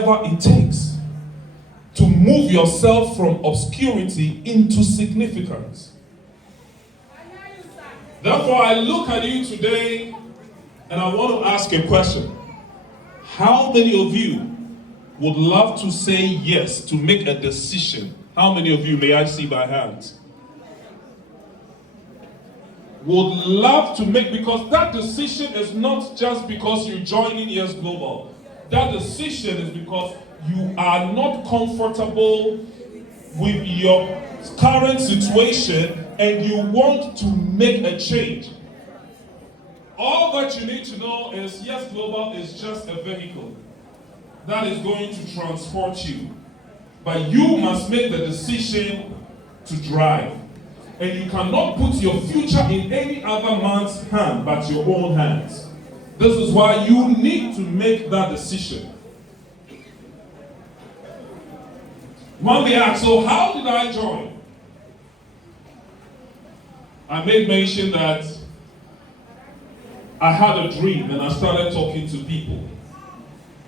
Whatever it takes to move yourself from obscurity into significance. Therefore, I look at you today and I want to ask a question. How many of you would love to say yes, to make a decision? How many of you, may I see by hands, would love to make, because that decision is not just because you're joining Yes Global. That decision is because you are not comfortable with your current situation and you want to make a change. All that you need to know is Yes Global is just a vehicle that is going to transport you. But you must make the decision to drive. And you cannot put your future in any other man's hand but your own hands. This is why you need to make that decision. One may ask, so how did I join? I made mention that I had a dream and I started talking to people.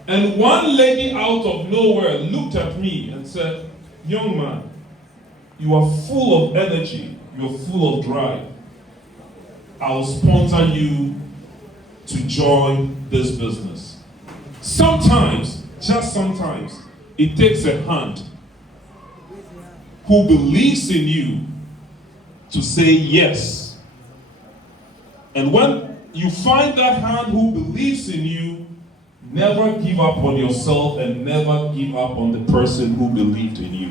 And one lady out of nowhere looked at me and said, "Young man, you are full of energy, you're full of drive. I'll sponsor you to join this business." Sometimes, just sometimes, it takes a hand who believes in you to say yes. And when you find that hand who believes in you, never give up on yourself and never give up on the person who believed in you.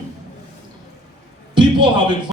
People have been